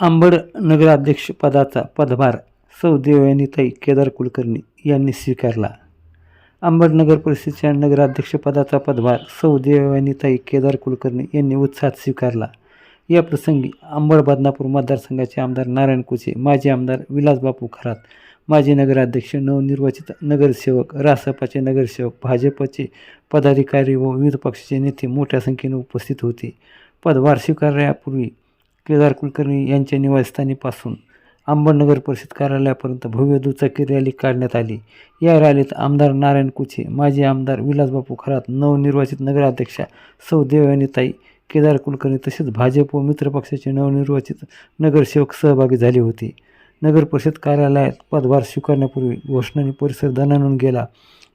अंबड नगराध्यक्षपदाचा पदभार सौ देवयानीताई केदार कुलकर्णी यांनी स्वीकारला. अंबड नगर परिषदेच्या नगराध्यक्षपदाचा पदभार सौ देवयानीताई केदार कुलकर्णी यांनी उत्साहात स्वीकारला. या प्रसंगी अंबड बदनापूर मतदारसंघाचे आमदार नारायण कुचे, माजी आमदार विलासबापू खरात, माजी नगराध्यक्ष, नवनिर्वाचित नगरसेवक, रासपाचे नगरसेवक, भाजपचे पदाधिकारी व विविध पक्षाचे नेते मोठ्या संख्येने उपस्थित होते. पदभार स्वीकारण्यापूर्वी केदार कुलकर्णी यांच्या निवासस्थानीपासून अंबड नगर परिषद कार्यालयापर्यंत भव्य दुचाकी रॅली काढण्यात आली. या रॅलीत आमदार नारायण कुचे, माजी आमदार विलासबापू खरात, नवनिर्वाचित नगराध्यक्षा सौ देवयानीताई केदार कुलकर्णी तसेच भाजप व मित्रपक्षाचे नवनिर्वाचित नगरसेवक सहभागी झाले होते. नगर परिषद कार्यालयात पदभार स्वीकारण्यापूर्वी घोषणाने परिसर दणाणून गेला.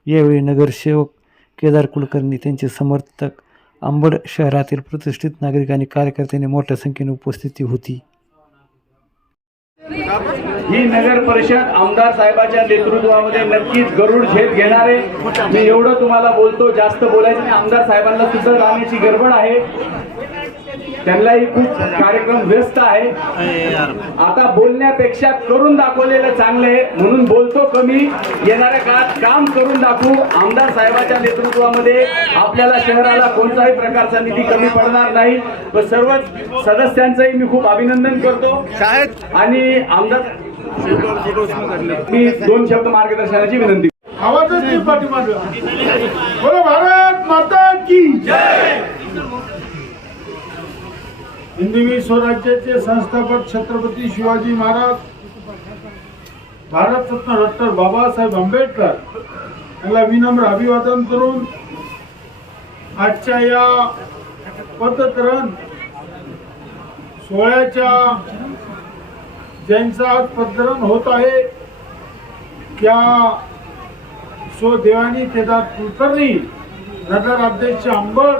यावेळी नगरसेवक केदार कुलकर्णी, त्यांचे समर्थक, अंबड शहरातील प्रतिष्ठित नागरिक आणि कार्यकर्त्यांनी मोठ्या संख्येने उपस्थिती होती. ही नगर परिषद आमदार साहेबांच्या नेतृत्वामध्ये नक्कीच गरुड झेप घेणार आहे. मी एवढं तुम्हाला बोलतो, जास्त बोलायचं नाही. आमदार साहेबांना सुद्धा जाण्याची गडबड आहे, त्यांनाही खूप कार्यक्रम व्यस्त आहे. आता बोलण्यापेक्षा करून दाखवलेलं चांगलं आहे, म्हणून बोलतो कमी. येणाऱ्या काळात काम करून दाखवू. आमदार साहेबांच्या नेतृत्वामध्ये आपल्याला शहराला कोणताही प्रकारचा निधी कमी पडणार नाही. व सर्व सदस्यांचंही मी खूप अभिनंदन करतो. आणि आमदार मी 2 शब्द मार्गदर्शनाची विनंती. आवाजच नाही पाठीमागे. बोलो भारत माता की जय. हिंदवी स्वराज्याचे संस्थापक छत्रपती शिवाजी महाराज, भारतरत्न डॉक्टर बाबासाहेब आंबेडकर यांना विनम्र अभिवादन करून आजच्या या पदग्रहण सोहळ्याच्या ज्यांचा आज पदग्रहण होत आहे त्या सौ देवानी केदार कुलकर्णी नगराध्यक्ष अंबड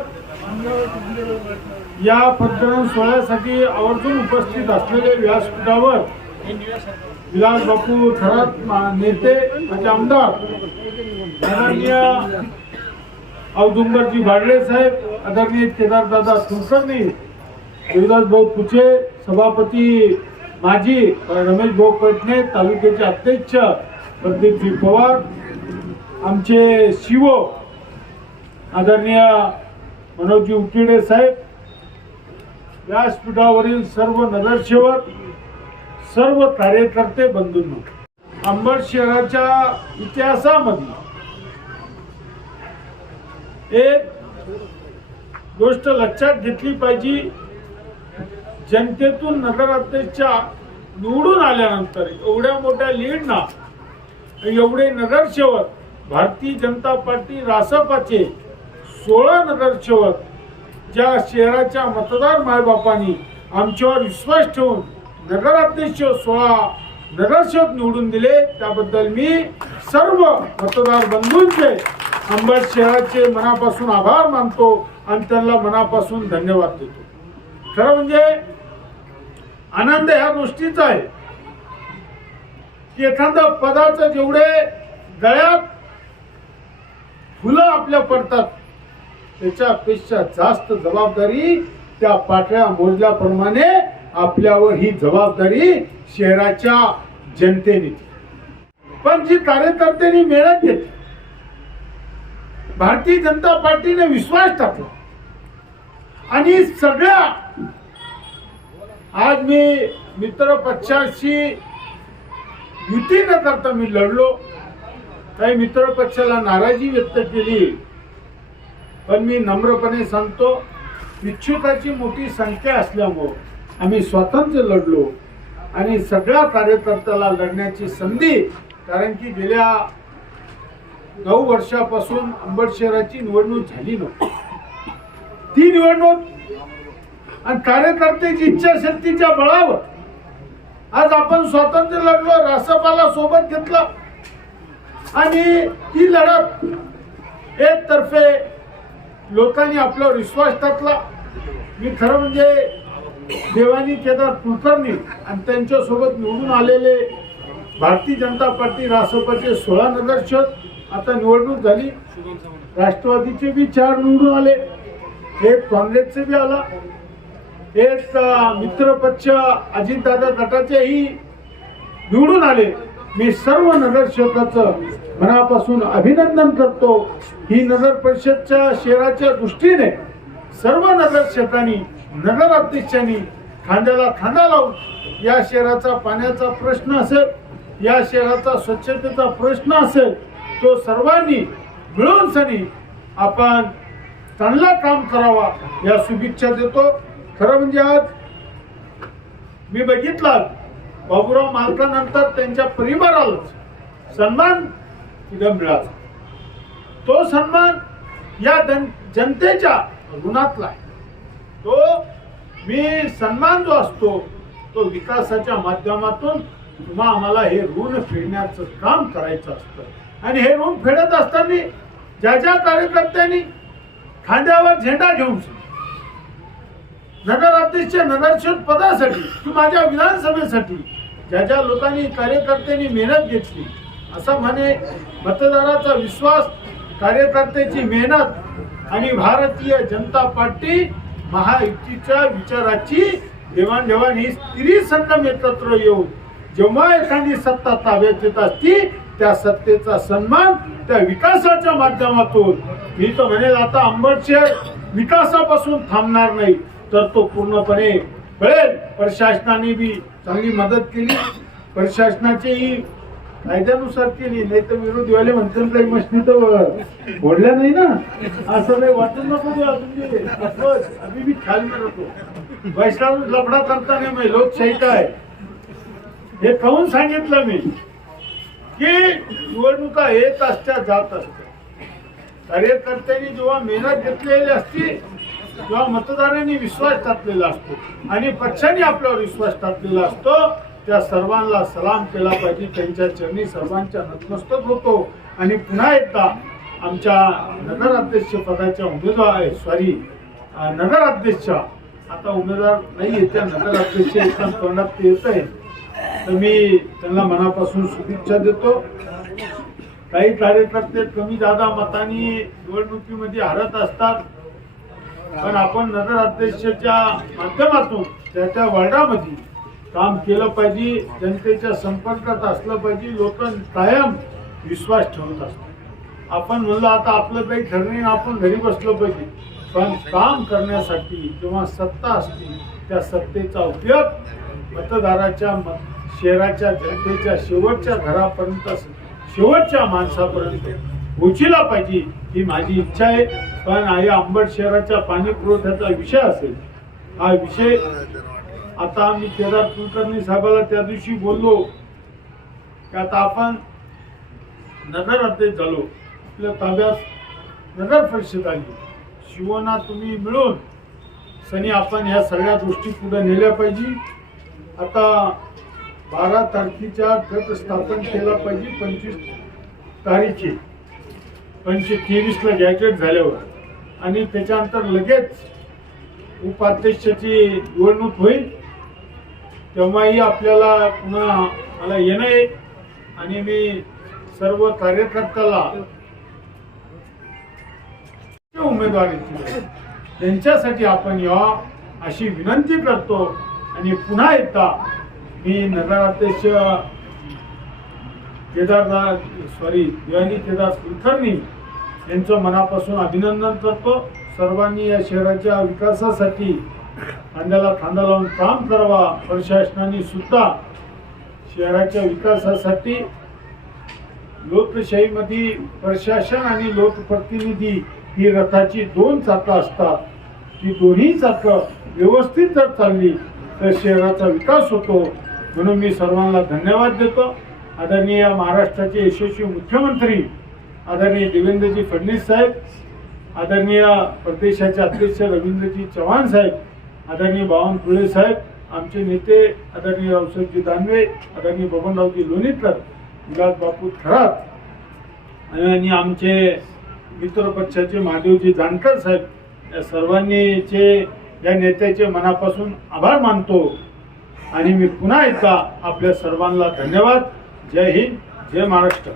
या पदग्रहण सोहळ्यासाठी आवर्जून उपस्थित असलेले व्यासपीठावर विलासबापू खरात नेते माझे आमदार आदरणीय औदुंबरजी भाडले साहेब, आदरणीय केदारदादा कुलकर्णी, देवदास भाऊ कुचे, सभापती माजी रमेश भाऊ पटणे, तालुक्याचे अध्यक्ष प्रदीपजी पवार, आमचे शिवो आदरणीय मनोजी उटिडे साहेब, व्यासपीठावरील सर्व नगरसेवक, सर्व कार्यकर्ते बंधूंनो, अंबड शहराच्या इतिहासामध्ये एक गोष्ट लक्षात घेतली पाहिजे. जनतेतून नगराध्यक्ष निवडून आल्यानंतर एवढ्या मोठ्या लीडना एवढे नगरसेवक, भारतीय जनता पार्टी रासपाचे 16 नगरसेवक ज्या शहराच्या मतदार मायबापांनी आमच्यावर विश्वास ठेवून नगराध्यक्ष 16 नगरसेवक निवडून दिले, त्याबद्दल मी सर्व मतदार बंधूंचे अंबड शहराचे मनापासून आभार मानतो आणि त्यांना मनापासून धन्यवाद देतो. खरं म्हणजे आनंद ह्या गोष्टीचा आहे की एखाद्या पदाचं जेवढे गळ्यात फुलं आपल्या पडतात त्याच्यापेक्षा जास्त जबाबदारी त्या पाठ्या मोजल्याप्रमाणे आपल्यावर ही जबाबदारी शहराच्या जनतेने, पण जी कार्यकर्त्यांनी मेहनत घेतली, भारतीय जनता पार्टीने विश्वास टाकला आणि सगळ्या आज मी मित्र पक्षाशी युती न करता मी लढलो. काही मित्र पक्षाला नाराजी व्यक्त केली, पण मी नम्रपणे सांगतो इच्छुकाची मोठी संख्या असल्यामुळे आम्ही स्वतंत्र लढलो आणि सगळ्या कार्यकर्त्याला लढण्याची संधी, कारण की गेल्या 9 वर्षापासून अंबड शहराची निवडणूक झाली नव्हती. ती निवडणूक आणि कार्यकर्त्याची इच्छाशक्तीच्या बळावर आज आपण स्वतंत्र लढलो, रासपाला सोबत घेतलं आणि ती लढत एकतर्फे लोकांनी आपल्यावर विश्वास टाकला. मी खरं म्हणजे देवानी केदार कुलकर्णी आणि त्यांच्यासोबत निवडून आलेले भारतीय जनता पार्टी रासपाचे 16 नगरसेवक, आता निवडणूक झाली, राष्ट्रवादीचे बी 4 निवडून आले, एक काँग्रेसचे बी आला, एक मित्रपक्ष अजितदादा गटाचेही निवडून आले. मी सर्व नगरसेवकाचं मनापासून अभिनंदन करतो. ही नगर परिषदच्या शहराच्या दृष्टीने सर्व नगरसेवकांनी नगराध्यक्षांनी खांद्याला खांदा लावून या शहराचा पाण्याचा प्रश्न असेल, या शहराचा स्वच्छतेचा प्रश्न असेल, तो सर्वांनी मिळून सनी आपण चांगला काम करावा या शुभेच्छा देतो. खरं म्हणजे आज मी बघितलं बाबूराव मालकानंतर त्यांच्या परिवाराला सन्मान इथं मिळाला. तो सन्मान या जनतेच्या ऋणातला आहे. तो मी सन्मान जो असतो तो विकासाच्या माध्यमातून तुम्हा आम्हाला हे ऋण फेडण्याचं काम करायचं असतं. आणि हे ऋण फेडत असताना ज्या ज्या कार्यकर्त्यांनी खांद्यावर झेंडा घेऊन नगराध्यक्ष नगरसेवक पदासाठी किंवा माझ्या विधानसभेसाठी ज्या ज्या लोकांनी कार्यकर्त्यांनी मेहनत घेतली, असं म्हणे मतदाराचा विश्वास, कार्यकर्त्याची मेहनत आणि भारतीय जनता पार्टी महायुतीच्या विचाराची देवाणघेवाण ही त्रिसंगम एकत्र येऊन जेव्हा एखादी सत्ता ताब्यात येत असती त्या सत्तेचा सन्मान त्या विकासाच्या माध्यमातून मी तर म्हणेल. आता अंबड शहर विकासापासून थांबणार नाही तर तो पूर्णपणे कळेल. प्रशासनाने बी चांगली मदत केली, प्रशासनाचीही कायद्यानुसार केली. नाही तर विरोधीवाले म्हणतात काही मशनी तर बोलल्या नाही ना, असं काही वाटत नको आम्ही बी ख्याल में रखो. वैष्णव लफडा करता नाही मी लोकशाही काय हे कहून सांगितलं मी की निवडणुका येत असत्या जात असत्या. कार्यकर्त्यांनी जेव्हा मेहनत घेतलेली असती तेव्हा मतदारांनी विश्वास टाकलेला असतो आणि पक्षाने आपल्यावर विश्वास टाकलेला असतो. त्या सर्वांना सलाम केला पाहिजे, त्यांच्या चरणी सर्वांच्या नतमस्तक होतो. आणि पुन्हा एकदा आमच्या नगराध्यक्ष पदाच्या उमेदवार नगराध्यक्ष आता उमेदवार नाही येत्या नगराध्यक्ष एका तोंडात येत आहे तर मी त्यांना मनापासून शुभेच्छा देतो. काही कार्यकर्ते कमी जादा मतांनी निवडणुकीमध्ये हरत असतात, पण आपण नगराध्यक्षाच्या माध्यमातून त्या त्या वार्डामध्ये काम केलं पाहिजे, जनतेच्या संपर्कात असलं पाहिजे. लोक कायम विश्वास ठेवत असतात. आपण म्हणलं आता आपलं काही ठरलं नाही, आपण घरी बसलो पाहिजे, पण काम करण्यासाठी जेव्हा सत्ता असते त्या सत्तेचा उपयोग मतदाराच्या शहराच्या जनतेच्या शेवटच्या घरापर्यंत शेवटच्या माणसापर्यंत पोहोचला पाहिजे ही माझी इच्छा आहे. पण या अंबड शहराच्या पाणी पुरवठ्याचा विषय असेल, हा विषय आता मी केदार कुलकर्णी साहेबाला त्या दिवशी बोललो की आता आपण नगराध्यक्ष झालो, आपल्या ताब्यात नगर परिषद आली, शिवना तुम्ही मिळून सनी आपण ह्या सगळ्या गोष्टी पुढे नेल्या पाहिजे. आता 12 तारखेच्या गट स्थापन केला पाहिजे. 25 तारीख 23ला गॅजेट झाल्यावर आणि त्याच्यानंतर लगेच उपाध्यक्षाची निवडणूक होईल. तेव्हाही आपल्याला पुन्हा मला येणं आहे आणि मी सर्व कार्यकर्त्याला उमेदवार त्यांच्यासाठी आपण यावा अशी विनंती करतो. आणि पुन्हा एकदा मी नगराध्यक्ष दिवाणी केदार कुलकर्णी यांचं मनापासून अभिनंदन करतो. सर्वांनी या शहराच्या विकासासाठी खांद्याला खांदा लावून काम करावा. प्रशासनाने सुद्धा शहराच्या विकासासाठी लोकशाहीमध्ये प्रशासन आणि लोकप्रतिनिधी ही रथाची 2 चाकं असतात. ती दोन्ही चाकं व्यवस्थित जर चालली तर शहराचा विकास होतो. म्हणून मी सर्वांना धन्यवाद देतो. आदरणीय महाराष्ट्राचे यशस्वी मुख्यमंत्री आदरणीय देवेंद्रजी फडणवीस साहेब, आदरणीय प्रदेशाचे अध्यक्ष रवींद्रजी चव्हाण साहेब, आदरणीय बावनकुळे साहेब, आमचे नेते आदरणीय रावसाहेबजी दानवे, आदरणीय बबनरावजी लोणीकर, विलास बापू खरात आणि आमचे मित्रपक्षाचे महादेवजी जानकर साहेब, या सर्वांनीचे या नेत्याचे मनापासून आभार मानतो. आणि मी पुन्हा एकदा आपल्या सर्वांना धन्यवाद. जय हिंद, जय महाराष्ट्र.